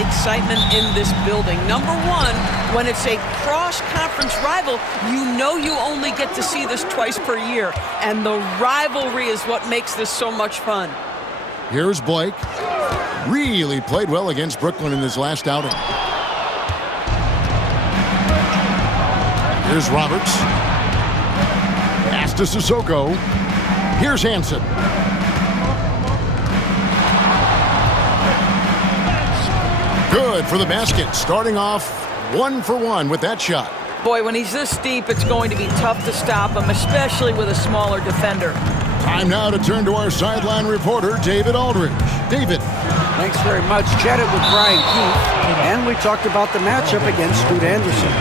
excitement in this building. Number one, when it's a cross-conference rival, you know you only get to see this twice per year. And the rivalry is what makes this so much fun. Here's Blake. Really played well against Brooklyn in his last outing. Here's Roberts. Pass to Sissoko. Here's Hansen. Good for the basket. Starting off 1 for 1 with that shot. Boy, when he's this deep, it's going to be tough to stop him, especially with a smaller defender. Time now to turn to our sideline reporter, David Aldridge. David. Thanks very much. Chatted with Brian Keefe, and we talked about the matchup against Scoot Anderson.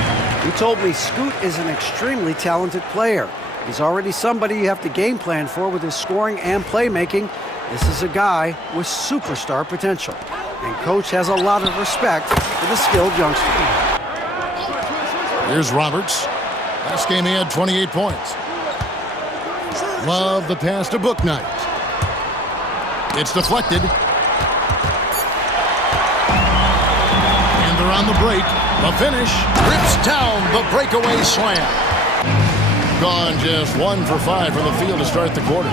He told me Scoot is an extremely talented player. He's already somebody you have to game plan for with his scoring and playmaking. This is a guy with superstar potential. And Coach has a lot of respect for the skilled youngster. Here's Roberts. Last game he had 28 points. Love the pass to Bouknight. It's deflected. And they're on the break. The finish rips down the breakaway slam. Gone just 1 for 5 from the field to start the quarter.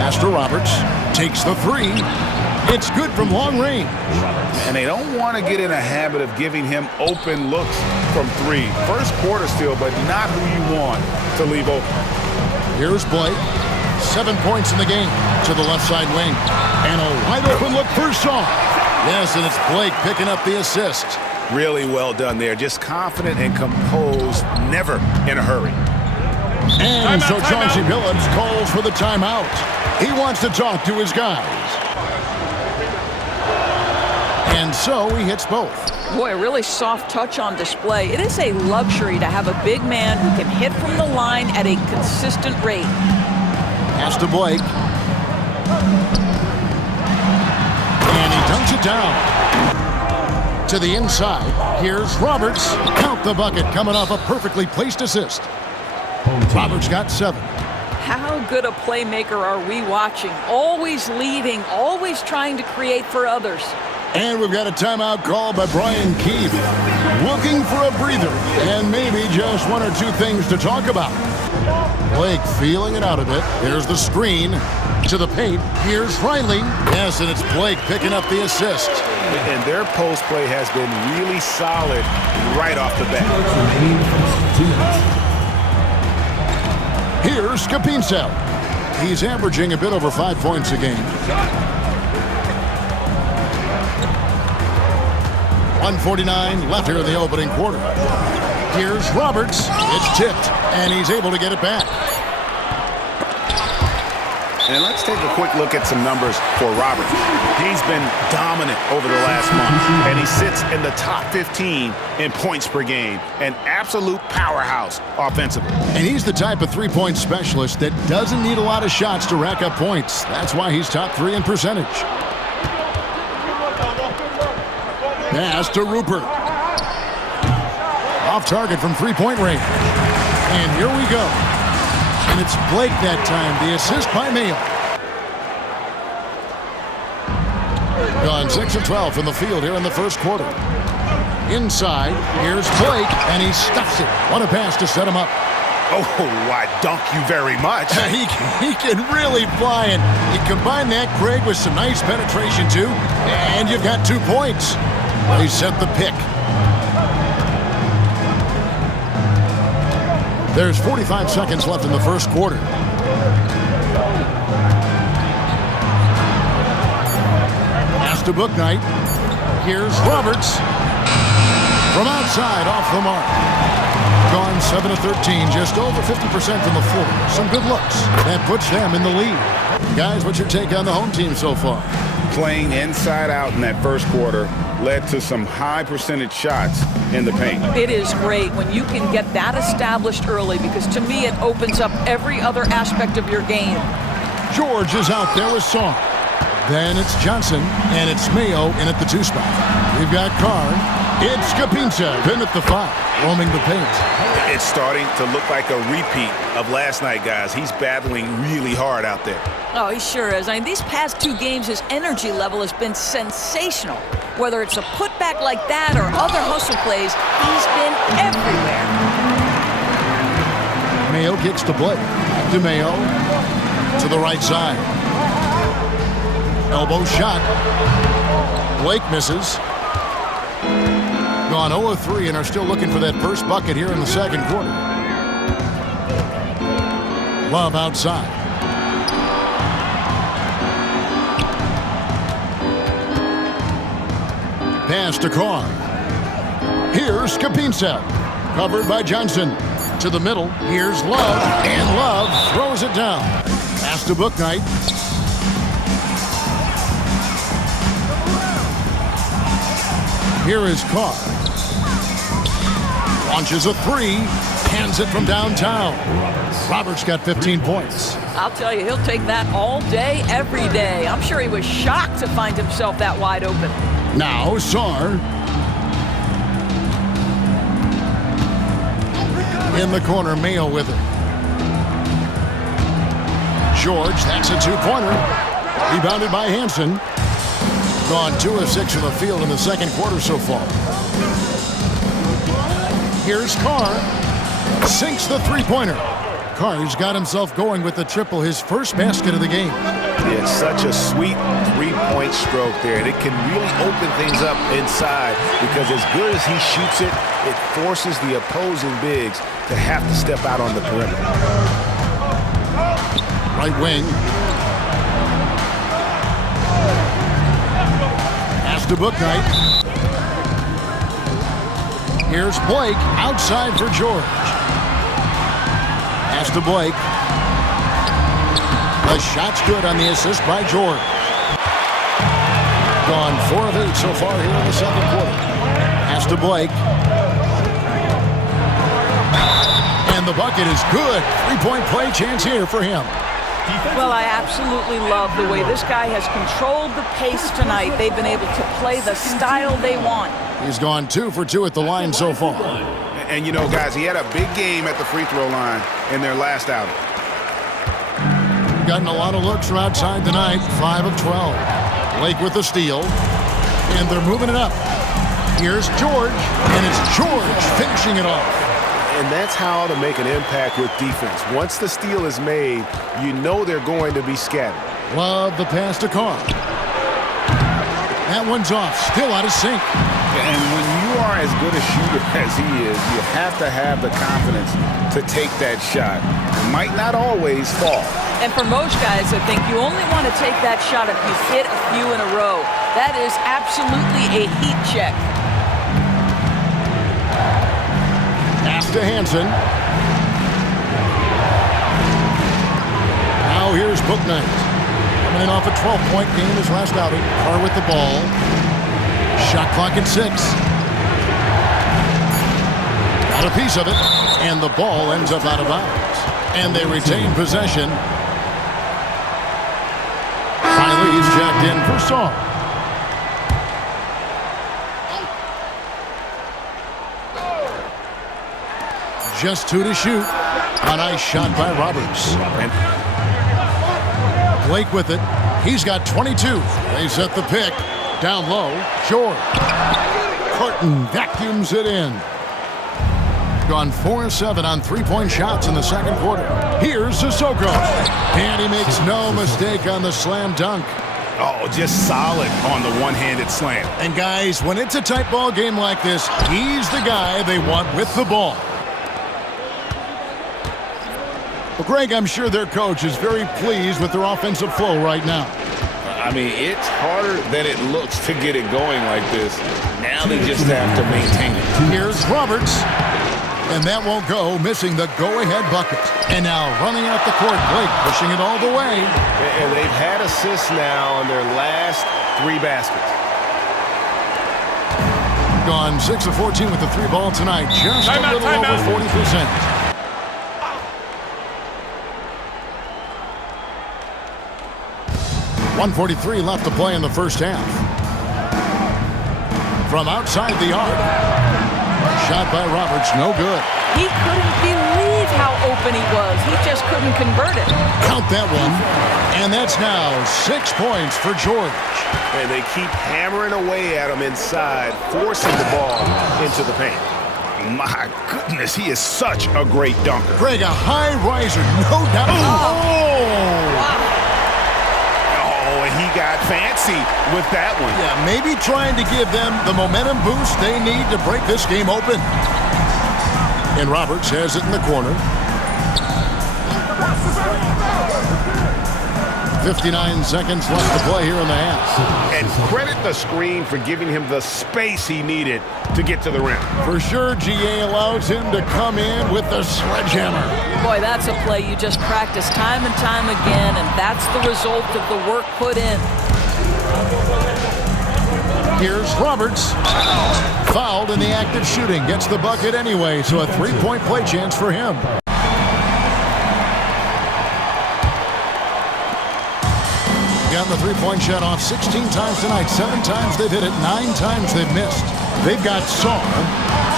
Pass to Roberts. Takes the three. It's good from long range. And they don't want to get in a habit of giving him open looks from three. First quarter still, but not who you want to leave open. Here's Blake. 7 points in the game to the left side wing. And a wide open look for Shaw. Yes, and it's Blake picking up the assist. Really well done there. Just confident and composed, never in a hurry. And so Chauncey Billups calls for the timeout. He wants to talk to his guys. And so he hits both. Boy, a really soft touch on display. It is a luxury to have a big man who can hit from the line at a consistent rate. Pass to Blake. And he dunks it down. To the inside, here's Roberts. Count the bucket, coming off a perfectly placed assist. Roberts got 7. How good a playmaker are we watching? Always leading, always trying to create for others. And we've got a timeout call by Brian Keefe. Looking for a breather and maybe just 1 or 2 things to talk about. Blake feeling it out a bit. There's the screen to the paint. Here's Riley. Yes, and it's Blake picking up the assist. And their post play has been really solid right off the bat. Here's Kapinsa. He's averaging a bit over 5 points a game. 1:49 left here in the opening quarter. Here's Roberts. It's tipped, and he's able to get it back. And let's take a quick look at some numbers for Roberts. He's been dominant over the last month, and he sits in the top 15 in points per game. An absolute powerhouse offensively. And he's the type of three-point specialist that doesn't need a lot of shots to rack up points. That's why he's top 3 in percentage. Pass to Rupert. Off target from three-point range. And here we go. And it's Blake that time, the assist by Mayo. Gone 6 of 12 from the field here in the first quarter. Inside, here's Blake, and he stuffs it. What a pass to set him up. Oh, I dunk you very much. He can really fly it. You combine that, Craig, with some nice penetration, too, and you've got 2 points. They set the pick. There's 45 seconds left in the first quarter. Pass to Bouknight. Here's Roberts. From outside, off the mark. Gone 7 of 13, just over 50% from the floor. Some good looks. That puts them in the lead. Guys, what's your take on the home team so far? Playing inside out in that first quarter led to some high percentage shots in the paint. It is great when you can get that established early, because to me it opens up every other aspect of your game. George is out there with Song. Then it's Johnson, and it's Mayo in at the 2 spot. We've got Carr. It's Kapinchev in at the 5, roaming the paint. It's starting to look like a repeat of last night, guys. He's battling really hard out there. Oh, he sure is. I mean, these past 2 games, his energy level has been sensational. Whether it's a putback like that or other hustle plays, he's been everywhere. Mayo kicks to Blake. To Mayo. To the right side. Elbow shot. Blake misses. Gone 0 of 3 and are still looking for that first bucket here in the second quarter. Love outside. Pass to Carr. Here's Kapinchev. Covered by Johnson. To the middle. Here's Love. And Love throws it down. Pass to Bouknight. Here is Carr. Launches a 3. Hands it from downtown. Roberts got 15 points. I'll tell you, he'll take that all day, every day. I'm sure he was shocked to find himself that wide open. Now Sarr. In the corner, Mayo with it. George, that's a 2-pointer. Rebounded by Hansen. Gone 2 of 6 from the field in the second quarter so far. Here's Carr. Sinks the 3-pointer. Carr's got himself going with the triple, his first basket of the game. It's such a sweet 3-point stroke there, and it can really open things up inside because as good as he shoots it, it forces the opposing bigs to have to step out on the perimeter. Right wing. Pass to Bouknight. Here's Blake outside for George. Pass to Blake. The shot's good on the assist by George. Gone 4 of 8 so far here in the second quarter. Pass to Blake. And the bucket is good. 3-point play chance here for him. Well, I absolutely love the way this guy has controlled the pace tonight. They've been able to play the style they want. He's gone 2 for 2 at the line so far. And you know, guys, he had a big game at the free throw line in their last outing. Gotten a lot of looks from outside tonight. 5 of 12. Blake with the steal. And they're moving it up. Here's George. And it's George finishing it off. And that's how to make an impact with defense. Once the steal is made, you know they're going to be scattered. Love the pass to Carr. That one's off. Still out of sync. And when you are as good a shooter as he is, you have to have the confidence to take that shot. It might not always fall. And for most guys, I think you only want to take that shot if you hit a few in a row. That is absolutely a heat check. Pass to Hansen. Now here's Bouknight. Coming in off a 12-point game his last outing. Carr with the ball. Shot clock at 6. Got a piece of it. And the ball ends up out of bounds. And they retain possession. Finally, he's jacked in for Sarr. Just 2 to shoot. A nice shot by Roberts. Blake with it. He's got 22. They set the pick. Down low. George. Carton vacuums it in. Gone 4 of 7 on 3-point shots in the second quarter. Here's Sissoko. And he makes no mistake on the slam dunk. Oh, just solid on the one-handed slam. And guys, when it's a tight ball game like this, he's the guy they want with the ball. Well, Greg, I'm sure their coach is very pleased with their offensive flow right now. I mean, it's harder than it looks to get it going like this. Now they just have to maintain it. Here's Roberts. And that won't go, missing the go-ahead bucket. And now running out the court, Blake pushing it all the way. And they've had assists now on their last 3 baskets. Gone 6 of 14 with the 3 ball tonight. Just a little over 40%. 1:43 left to play in the first half. From outside the arc. Shot by Roberts, no good. He couldn't believe how open he was. He just couldn't convert it. Count that one. And that's now 6 points for George. And they keep hammering away at him inside, forcing the ball into the paint. My goodness, he is such a great dunker. Greg, a high riser, no doubt. Oh, and he got fancy with that one. Yeah, maybe trying to give them the momentum boost they need to break this game open. And Roberts has it in the corner. 59 seconds left to play here in the half. And credit the screen for giving him the space he needed to get to the rim. For sure, GA allows him to come in with the sledgehammer. Boy, that's a play you just practice time and time again, and that's the result of the work put in. Here's Roberts. Fouled in the act of shooting. Gets the bucket anyway, so a three-point play chance for him. Gotten the three-point shot off 16 times tonight. 7 times they've hit it, 9 times they've missed. They've got Saul.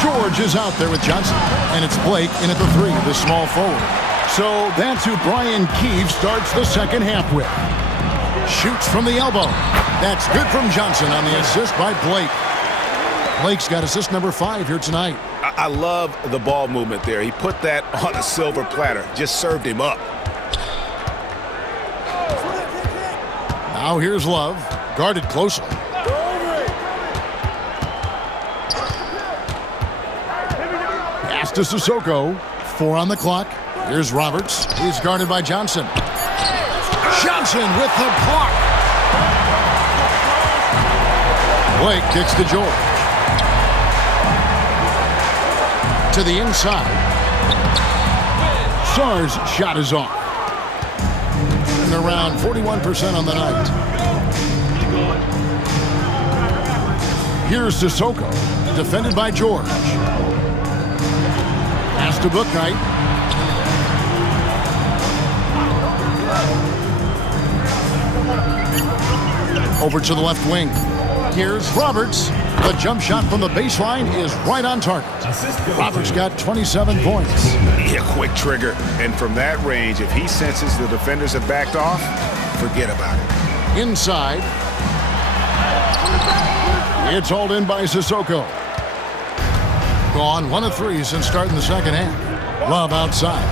George is out there with Johnson. And it's Blake in at the 3, the small forward. So that's who Brian Keefe starts the second half with. Shoots from the elbow. That's good from Johnson on the assist by Blake. Blake's got assist number 5 here tonight. I love the ball movement there. He put that on a silver platter. Just served him up. Now here's Love, guarded closely. Pass to Sissoko, 4 on the clock. Here's Roberts, he's guarded by Johnson. Johnson with the block. Blake kicks to George. To the inside. Sarr's shot is off. Around 41% on the night. Here's Sissoko, defended by George. Pass to Bouknight. Over to the left wing. Here's Roberts. The jump shot from the baseline is right on target. Roberts got 27 points. Yeah, quick trigger. And from that range, if he senses the defenders have backed off, forget about it. Inside. It's hauled in by Sissoko. Gone 1 of 3 since starting the second half. Love outside.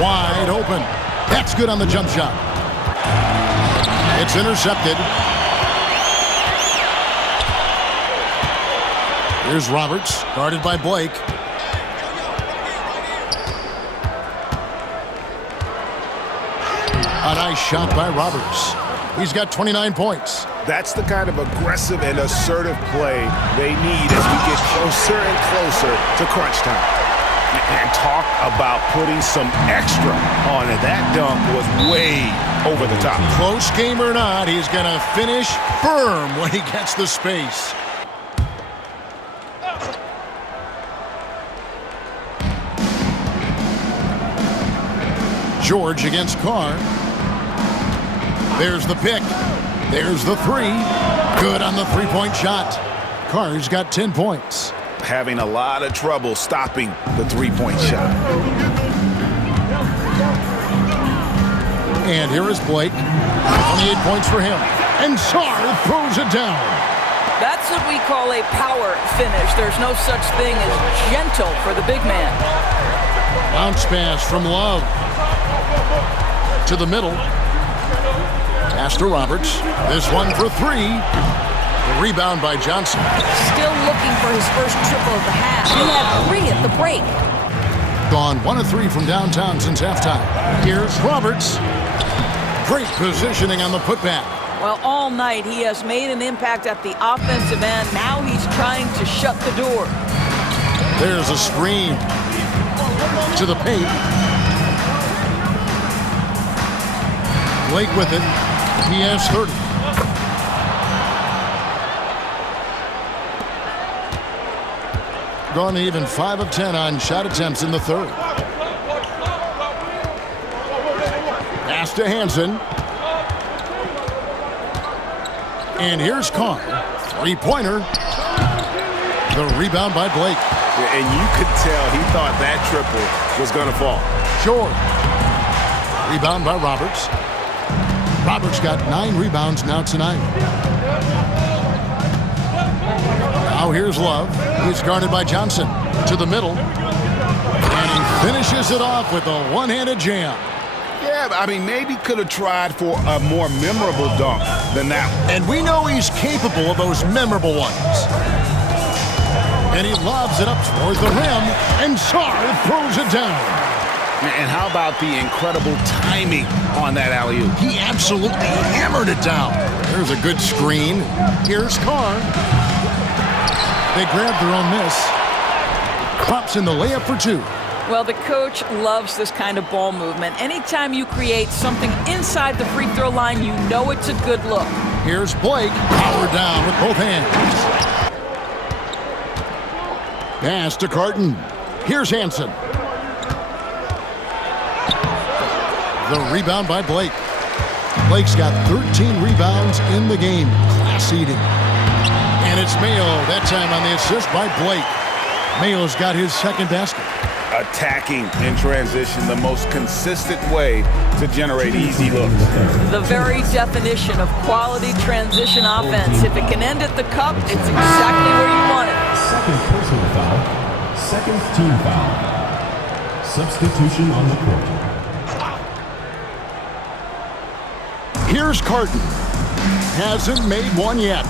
Wide open. That's good on the jump shot. It's intercepted. Here's Roberts, guarded by Blake. A nice shot by Roberts. He's got 29 points. That's the kind of aggressive and assertive play they need as we get closer and closer to crunch time. And talk about putting some extra on it. That dunk was way over the top. Close game or not, he's going to finish firm when he gets the space. George against Carr. There's the pick. There's the 3. Good on the three-point shot. Carr's got 10 points. Having a lot of trouble stopping the three-point shot. And here is Blake. 28 points for him. And Sarr throws it down. That's what we call a power finish. There's no such thing as gentle for the big man. Bounce pass from Love. To the middle. Pass to Roberts. This one for 3. The rebound by Johnson. Still looking for his first triple of the half. He had 3 at the break. Gone 1 of 3 from downtown since halftime. Here's Roberts. Great positioning on the putback. Well, all night he has made an impact at the offensive end. Now he's trying to shut the door. There's a screen. To the paint. Blake with it. He has 30. Gone even 5 of 10 on shot attempts in the third. Pass to Hansen. And here's Carr. Three-pointer. The rebound by Blake. And you could tell he thought that triple was going to fall. Sure. Rebound by Roberts. Roberts got 9 rebounds now tonight. Now here's Love. He's guarded by Johnson. To the middle. And he finishes it off with a one-handed jam. Yeah, I mean, maybe could have tried for a more memorable dunk than that one. And we know he's capable of those memorable ones. And he lobs it up towards the rim, and Sarr throws it down. And how about the incredible timing on that alley-oop? He absolutely hammered it down. There's a good screen. Here's Carr. They grab their own miss. Klopp's in the layup for 2. Well, the coach loves this kind of ball movement. Anytime you create something inside the free throw line, you know it's a good look. Here's Blake, powered down with both hands. Pass to Carton. Here's Hansen. The rebound by Blake. Blake's got 13 rebounds in the game. Class eating. And it's Mayo, that time on the assist by Blake. Mayo's got his second basket. Attacking in transition, the most consistent way to generate easy looks. The very definition of quality transition offense. If it can end at the cup, it's exactly where you want it. Second personal foul. Second team foul. Substitution on the court. Here's Carton. Hasn't made one yet.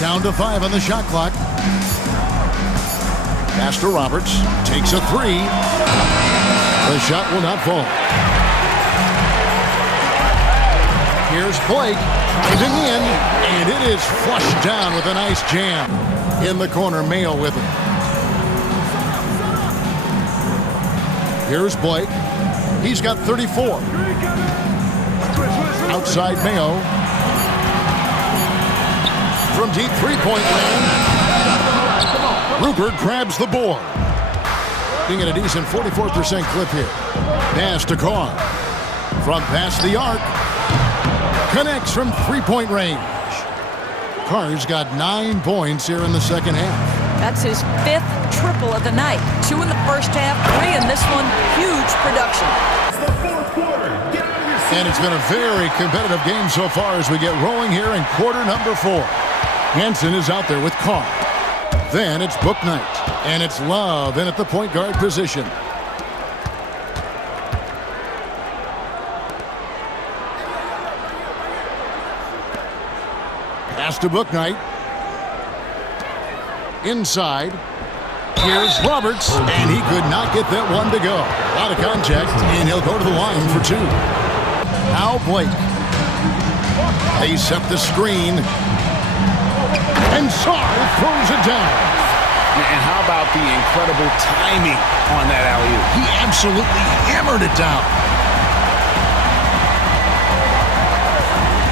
Down to 5 on the shot clock. Pass to Roberts. Takes a 3. The shot will not fall. Here's Blake driving in, and it is flushed down with a nice jam. In the corner, Mayo with it. Here's Blake. He's got 34. Outside Mayo. From deep three-point land. Rupert grabs the board. Being at a decent 44% clip here. Pass to Carr. From past the arc. Connects from three-point range. Carr's got 9 points here in the second half. That's his 5th triple of the night. 2 in the first half, 3 in this one. Huge production. And it's been a very competitive game so far as we get rolling here in quarter number 4. Hansen is out there with Carr. Then it's Bouknight. And it's Love in at the point guard position. Pass to Bouknight. Inside. Here's Roberts. And he could not get that one to go. A lot of contact. And he'll go to the line for 2. Now Blake. They set the screen. And Sarr throws it down. And how about the incredible timing on that alley-oop? He absolutely hammered it down.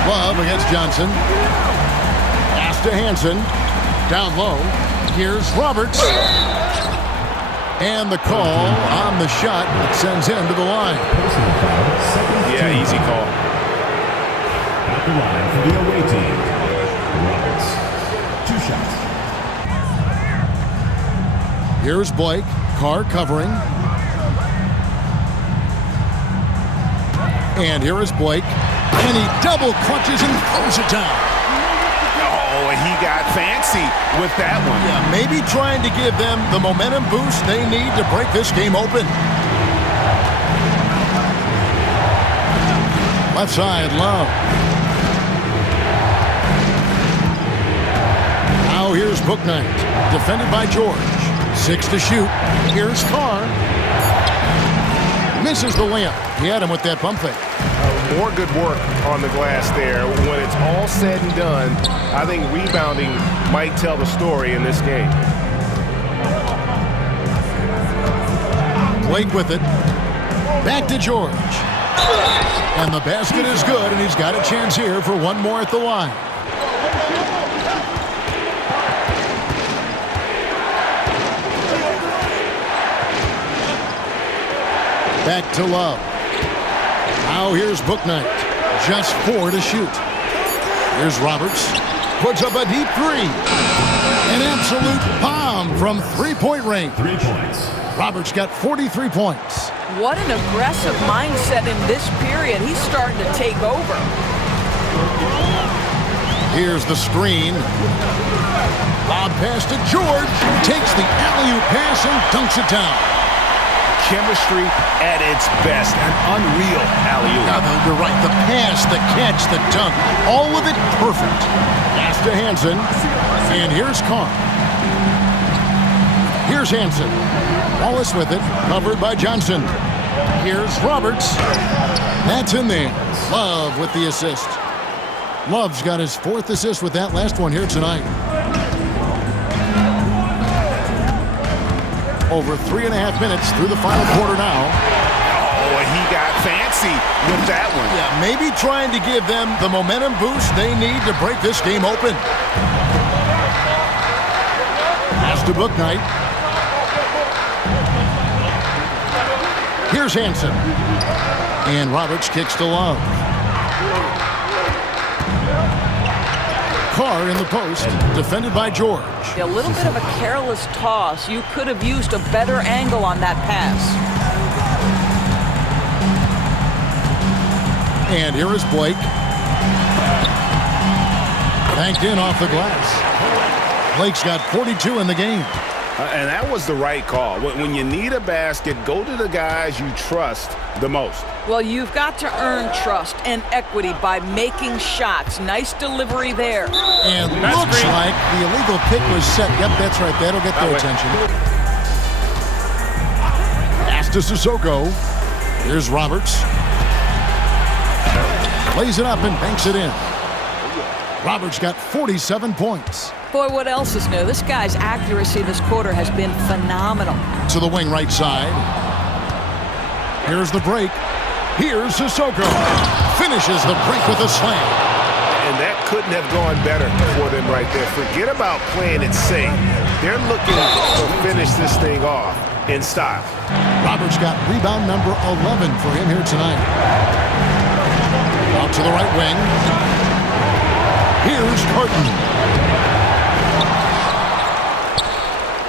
Love against Johnson. Pass to Hansen. Down low. Here's Roberts. And the call on the shot that sends him to the line. Personal foul. Second Yeah, team easy foul. call. At the line for the away team. Roberts. 2 shots. Here's Blake. Carr covering. And here is Blake. And he double clutches and throws it down. Oh, and he got fancy with that one. Yeah, maybe trying to give them the momentum boost they need to break this game open. Left side, Love. Now here's Bouknight. Defended by George. 6 to shoot. Here's Carr. Misses the layup. He had him with that pump fake. More good work on the glass there. When it's all said and done, I think rebounding might tell the story in this game. Blake with it. Back to George. And the basket is good, and he's got a chance here for one more at the line. Back to Love. Now here's Bouknight. Just 4 to shoot. Here's Roberts. Puts up a deep 3. An absolute bomb from three-point range. 3 points. Roberts got 43 points. What an aggressive mindset in this period. He's starting to take over. Here's the screen. Lob pass to George. Takes the alley-oop pass and dunks it down. Chemistry at its best. An unreal alley-oop. You're right. The pass, the catch, the dunk. All of it perfect. Pass to Hansen. And here's Carr. Here's Hansen. Wallace with it. Covered by Johnson. Here's Roberts. That's in there. Love with the assist. Love's got his 4th assist with that last one here tonight. Over 3.5 minutes through the final quarter now. Oh, he got fancy with that one. Yeah, maybe trying to give them the momentum boost they need to break this game open. Pass to Bouknight. Here's Hansen. And Roberts kicks to Love. Carr in the post, defended by George. A little bit of a careless toss. You could have used a better angle on that pass. And here is Blake. Banked in off the glass. Blake's got 42 in the game. And that was the right call. When you need a basket, go to the guys you trust the most. Well, you've got to earn trust and equity by making shots. Nice delivery there. And looks like the illegal pick was set. Yep, that's right. That'll get their attention. Pass to Sissoko. Here's Roberts. Lays it up and banks it in. Roberts got 47 points. Boy, what else is new? This guy's accuracy this quarter has been phenomenal. To the wing right side. Here's the break. Here's Sissoko. Finishes the break with a slam. And that couldn't have gone better for them right there. Forget about playing it safe. They're looking to finish this thing off in style. Roberts got rebound number 11 for him here tonight. Out to the right wing. Here's Carton.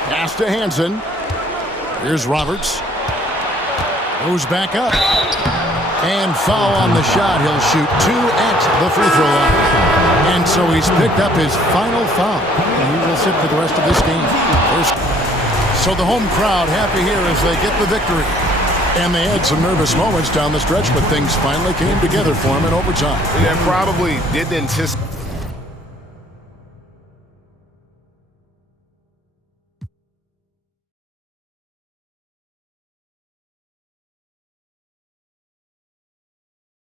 Pass to Hansen. Here's Roberts. Goes back up. And foul on the shot. He'll shoot 2 at the free throw line. And so he's picked up his final foul. And he will sit for the rest of this game. So the home crowd happy here as they get the victory. And they had some nervous moments down the stretch, but things finally came together for him in overtime. That probably didn't anticipate.